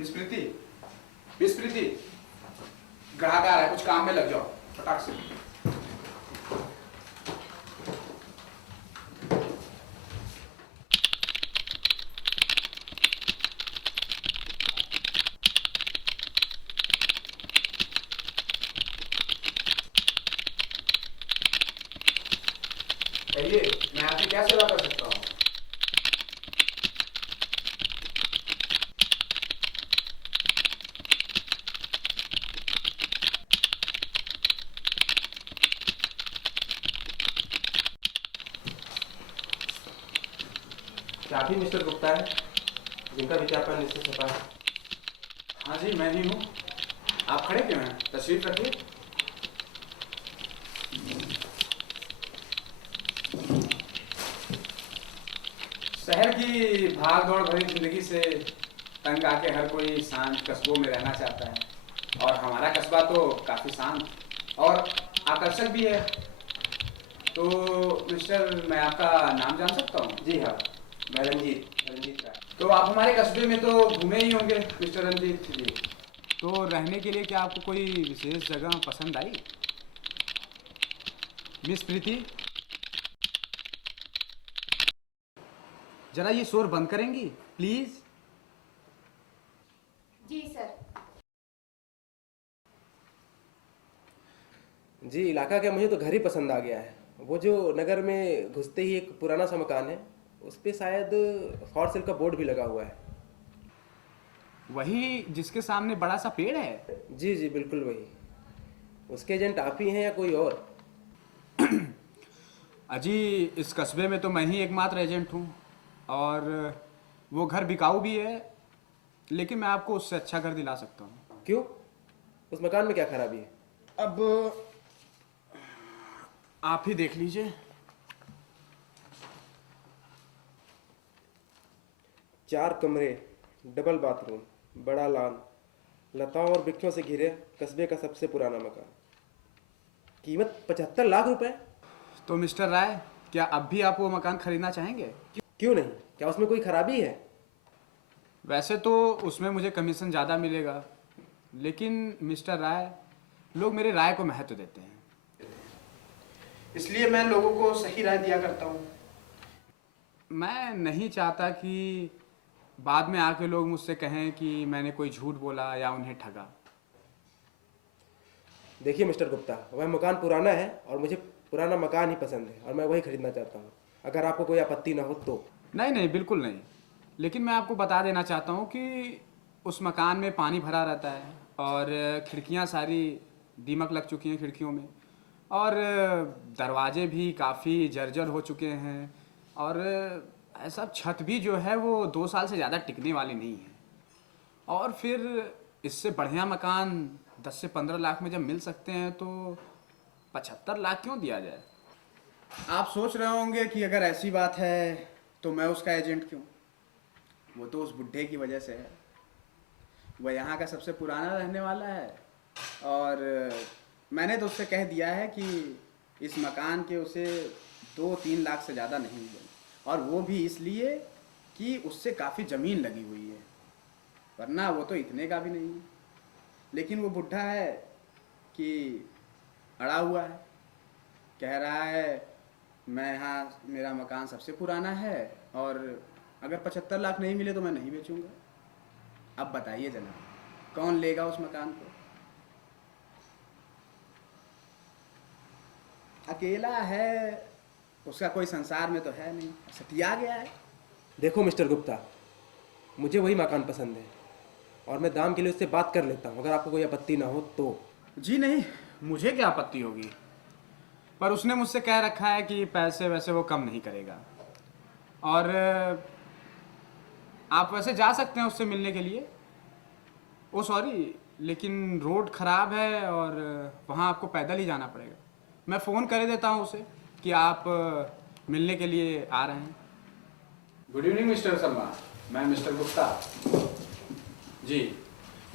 Miss प्रीति, miss प्रीति, ग्राहक आ रहा है, कुछ काम में लग जाओ फटाक से। कहिए, मैं आपकी क्या सेवा कर सकता हूँ? क्या आप ही मिस्टर गुप्ता है जिनका विज्ञापन इससे छपा है? हाँ जी, मैं ही हूँ। आप खड़े क्यों हैं? तशरीफ रखिए। शहर की भाग दौड़ भरी जिंदगी से तंग आके हर कोई शांत कस्बों में रहना चाहता है, और हमारा कस्बा तो काफी शांत और आकर्षक भी है। तो मिस्टर, मैं आपका नाम जान सकता हूँ? जी हाँ, मैं रंजीत राय। तो आप हमारे कस्बे में तो घूमे ही होंगे मिस्टर रंजीत जी। तो रहने के लिए क्या आपको कोई विशेष जगह पसंद आई? मिस प्रीति, जरा ये शोर बंद करेंगी प्लीज? Ji sir. जी, इलाका क्या, मुझे तो घर ही पसंद आ गया है। वो जो नगर में घुसते ही एक पुराना सा मकान है, उस पे शायद फॉर सेल का बोर्ड भी लगा हुआ है। वही जिसके सामने बड़ा सा पेड़ है? जी जी, बिल्कुल वही। उसके एजेंट आप ही हैं या कोई और? अजी, इस कस्बे में तो मैं ही एकमात्र एजेंट हूँ, और वो घर बिकाऊ भी है, लेकिन मैं आपको उससे अच्छा घर दिला सकता हूँ। क्यों? उस मकान में क्या खराबी है? अब आप ही देख लीजिए। 4 कमरे, डबल बाथरूम, बड़ा लॉन, लताओं और वृक्षों से घिरे कस्बे का सबसे पुराना मकान। कीमत 75 लाख रुपए। तो मिस्टर राय, क्या अब भी आप वो मकान खरीदना चाहेंगे? क्यों नहीं? क्या उसमें कोई खराबी है? वैसे तो उसमें मुझे कमीशन ज़्यादा मिलेगा, लेकिन मिस्टर राय, लोग मेरे राय को महत्व देते हैं, इसलिए मैं लोगों को सही राय दिया करता हूँ। मैं नहीं चाहता कि बाद में आके लोग मुझसे कहें कि मैंने कोई झूठ बोला या उन्हें ठगा। देखिए मिस्टर गुप्ता, वह मकान पुराना है और मुझे पुराना मकान ही पसंद है, और मैं वही खरीदना चाहता हूँ। अगर आपको कोई आपत्ति ना हो तो। नहीं नहीं, बिल्कुल नहीं, लेकिन मैं आपको बता देना चाहता हूँ कि उस मकान में पानी भरा रहता है, और खिड़कियाँ सारी दीमक लग चुकी हैं खिड़कियों में, और दरवाजे भी काफ़ी जर्जर हो चुके हैं, और ऐसा छत भी जो है वो 2 साल से ज़्यादा टिकने वाली नहीं है। और फिर इससे बढ़िया मकान 10 से 15 लाख में जब मिल सकते हैं, तो 75 लाख क्यों दिया जाए? आप सोच रहे होंगे कि अगर ऐसी बात है तो मैं उसका एजेंट क्यों? वो तो उस बुढ़े की वजह से है। वह यहाँ का सबसे पुराना रहने वाला है, और मैंने तो उससे कह दिया है कि इस मकान के उसे 2-3 लाख से ज़्यादा नहीं मिले, और वो भी इसलिए कि उससे काफ़ी ज़मीन लगी हुई है, वरना वो तो इतने का भी नहीं है। लेकिन वो बुढ़ा है कि अड़ा हुआ है, कह रहा है मैं यहाँ, मेरा मकान सबसे पुराना है, और अगर 75 लाख नहीं मिले तो मैं नहीं बेचूंगा। अब बताइए जनाब, कौन लेगा उस मकान को? अकेला है, उसका कोई संसार में तो है नहीं, सटिया गया है। देखो मिस्टर गुप्ता, मुझे वही मकान पसंद है, और मैं दाम के लिए उससे बात कर लेता हूँ, अगर आपको कोई आपत्ति ना हो तो। जी नहीं, मुझे क्या आपत्ति होगी, पर उसने मुझसे कह रखा है कि पैसे वैसे वो कम नहीं करेगा। और आप वैसे जा सकते हैं उससे मिलने के लिए। ओ सॉरी, लेकिन रोड ख़राब है और वहाँ आपको पैदल ही जाना पड़ेगा। मैं फ़ोन कर देता हूँ उसे कि आप मिलने के लिए आ रहे हैं। गुड इवनिंग मिस्टर शर्मा, मैं मिस्टर गुप्ता। जी,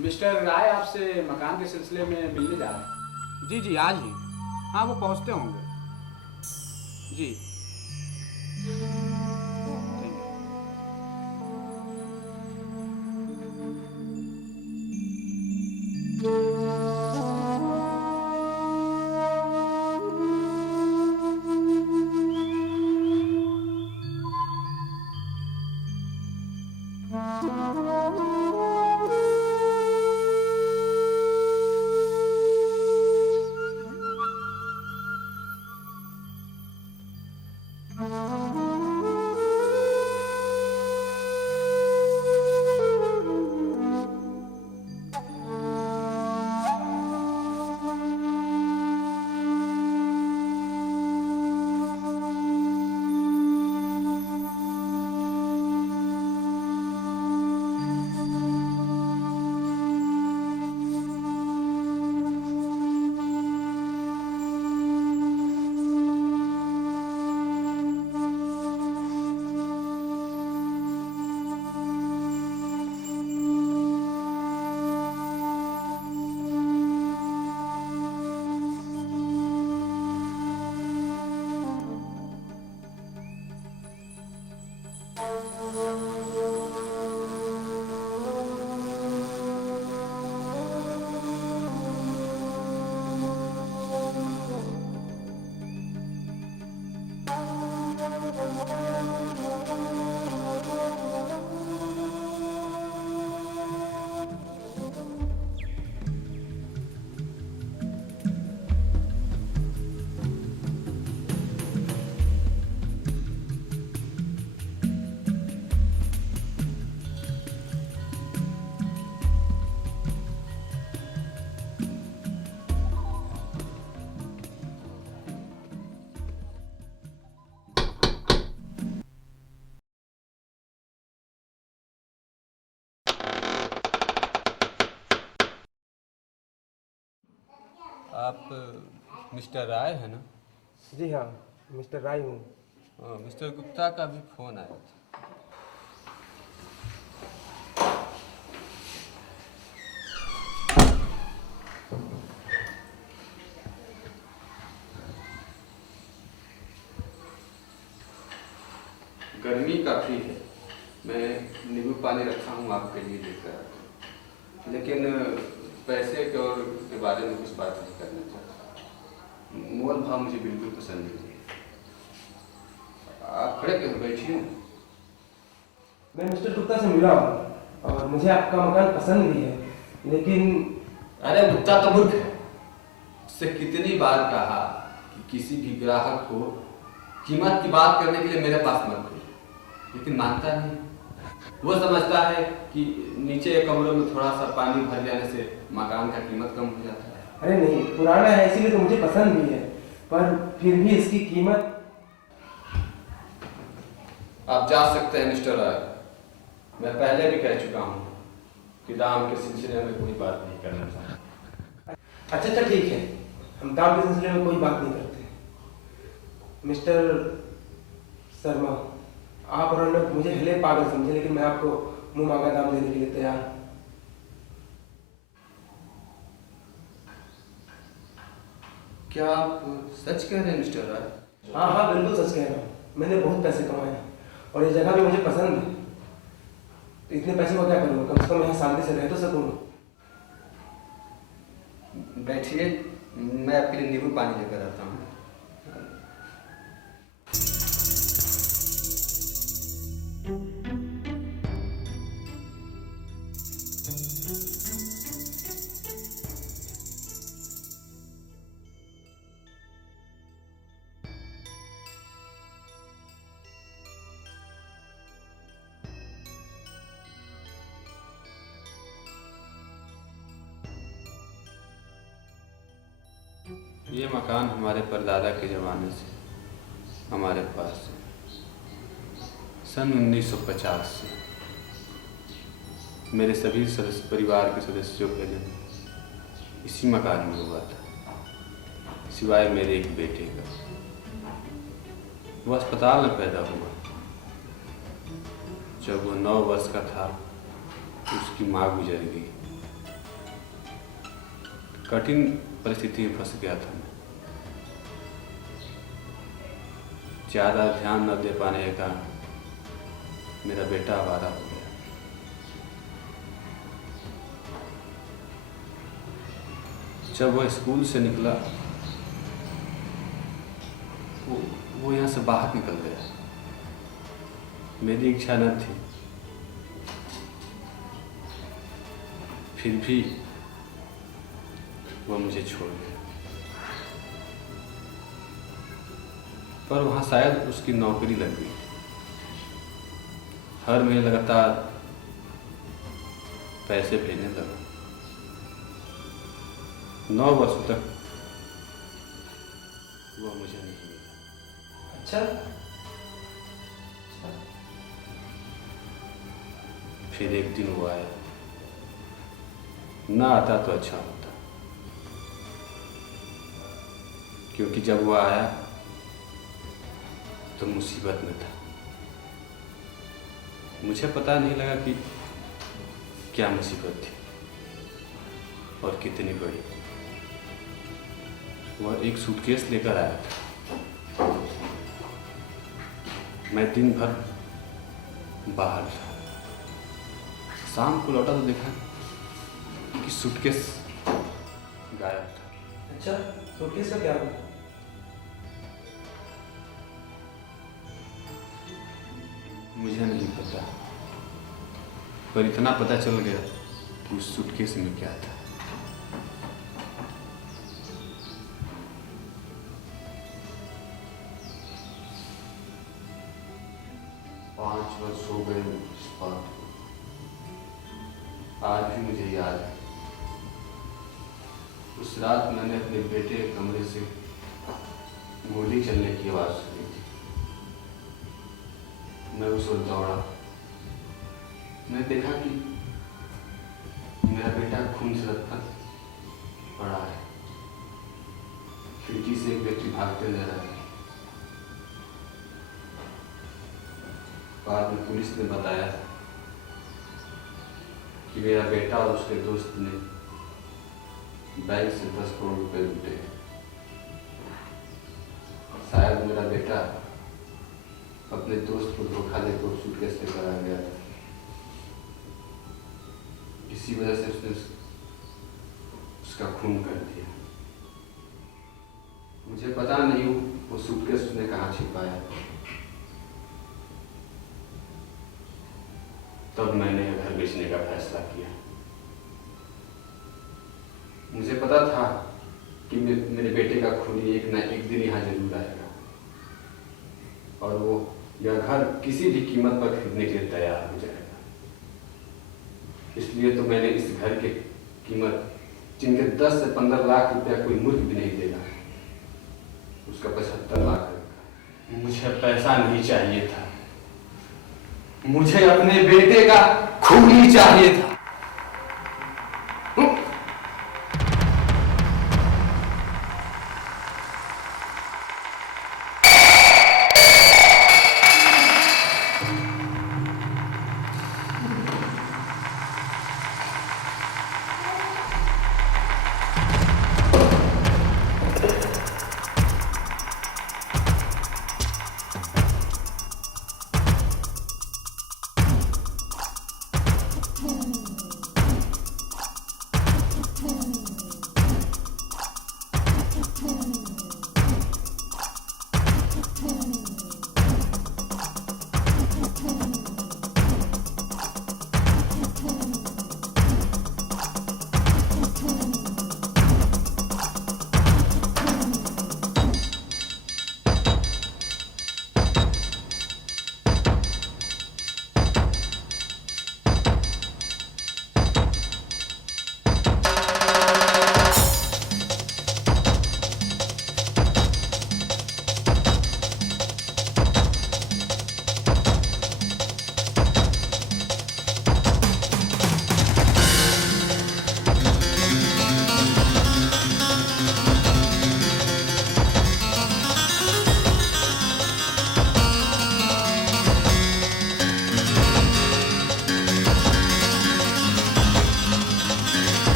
मिस्टर राय आपसे मकान के सिलसिले में मिलने जा रहे हैं। जी जी, आज ही। हाँ, वो पहुँचते होंगे। जी, थैंक यू। आप मिस्टर राय है ना? जी हाँ, मिस्टर राय हूँ। मिस्टर गुप्ता का भी फ़ोन आया था। गर्मी काफ़ी है, मैं नींबू पानी रखा हूँ आपके लिए लेकर आता हूँ, लेकिन पैसे के और के बारे में कुछ बात नहीं करना चाहता। मोल भाव मुझे बिल्कुल पसंद नहीं है। आप खड़े क्यों बैठिए? मैं मिस्टर गुप्ता से मिला हूँ और मुझे आपका मकान पसंद भी है, लेकिन अरे गुप्ता तो मूर्ख है। उससे कितनी बार कहा कि किसी भी ग्राहक को कीमत की बात करने के लिए मेरे पास मत भेजो, लेकिन मानता नहीं। वो समझता है कि नीचे कमरों में थोड़ा सा पानी भर जाने से मकान का कीमत कम हो जाता है। अरे नहीं, पुराना है इसीलिए तो मुझे पसंद भी है, पर फिर भी इसकी कीमत। आप जा सकते हैं मिस्टर राय। मैं पहले भी कह चुका हूँ कि दाम के सिलसिले में कोई बात नहीं करना चाहता। अच्छा ठीक है, हम दाम के सिलसिले में कोई बात नहीं करते। मिस्टर शर्मा, आप और अन्य मुझे भले पागल समझे, लेकिन मैं आपको मुंह मांगा दाम देने के लिए तैयार हूं। क्या आप सच कह रहे हैं मिस्टर राय? हाँ हाँ, बिल्कुल सच कह रहा हूँ। मैंने बहुत पैसे कमाए हैं और ये जगह भी मुझे पसंद है, तो इतने पैसे को क्या करूँगा? कम से कम यहाँ शांति से रह तो सकूँगा। बैठिए, मैं आपके लिए नींबू पानी लेकर आता हूँ। ये मकान हमारे परदादा के ज़माने से हमारे पास है। सन 1950 से मेरे सभी सदस्य परिवार के सदस्यों का जन्म इसी मकान में हुआ था, सिवाय मेरे एक बेटे का। वो अस्पताल में पैदा हुआ। जब वो 9 वर्ष का था तो उसकी माँ गुजर गई। कठिन परिस्थिति में फंस गया था मैं। ज़्यादा ध्यान न दे पाने के कारण मेरा बेटा आवारा हो गया। जब वह स्कूल से निकला वो यहाँ से बाहर निकल गया। मेरी इच्छा न थी, फिर भी वह मुझे छोड़ गया। पर वहाँ शायद उसकी नौकरी लग गई। हर महीने लगातार पैसे भेजने लगा। 9 वर्षों तक वह मुझे नहीं मिला। अच्छा, फिर एक दिन वो आया। ना आता तो अच्छा होता, क्योंकि जब वो आया तो मुसीबत में था। मुझे पता नहीं लगा कि क्या मुसीबत थी और कितनी बड़ी। वह एक सूटकेस लेकर आया था। मैं दिन भर बाहर था। शाम को लौटा तो देखा कि सूटकेस गायब था। अच्छा, सूटकेस का क्या हुआ? मुझे नहीं पता, पर इतना पता चल गया कि उस सूटकेस में क्या था। पाँच वर्ष हो गए इस बात को। आज भी मुझे याद है, उस रात मैंने अपने बेटे के कमरे से गोली चलने की आवाज़ सुनी थी। मैं उस वक्त दौड़ा। मैंने देखा कि मेरा बेटा खून से लथपथ पड़ा है। खिड़की से एक व्यक्ति भागते नजर आया। बाद में पुलिस ने बताया कि मेरा बेटा और उसके दोस्त ने बैंक से 10 करोड़ रुपए लूटे। शायद मेरा बेटा अपने दोस्त को धोखा देकर सूटकेस लेकर आ गया था। इसी वजह से उसने उसका खून कर दिया। मुझे पता नहीं वो सूटकेस उसने कहाँ छिपाया। तब मैंने घर बेचने का फैसला किया। मुझे पता था कि मेरे बेटे का खून एक ना एक दिन यहाँ जरूर आएगा और वो यह घर किसी भी कीमत पर खरीदने के लिए तैयार हो जाएगा। इसलिए तो मैंने इस घर की कीमत, जिनके 10 से 15 लाख रुपया कोई मूर्ख भी नहीं देगा, उसका 75 लाख रखा। मुझे पैसा नहीं चाहिए था, मुझे अपने बेटे का खून ही चाहिए था।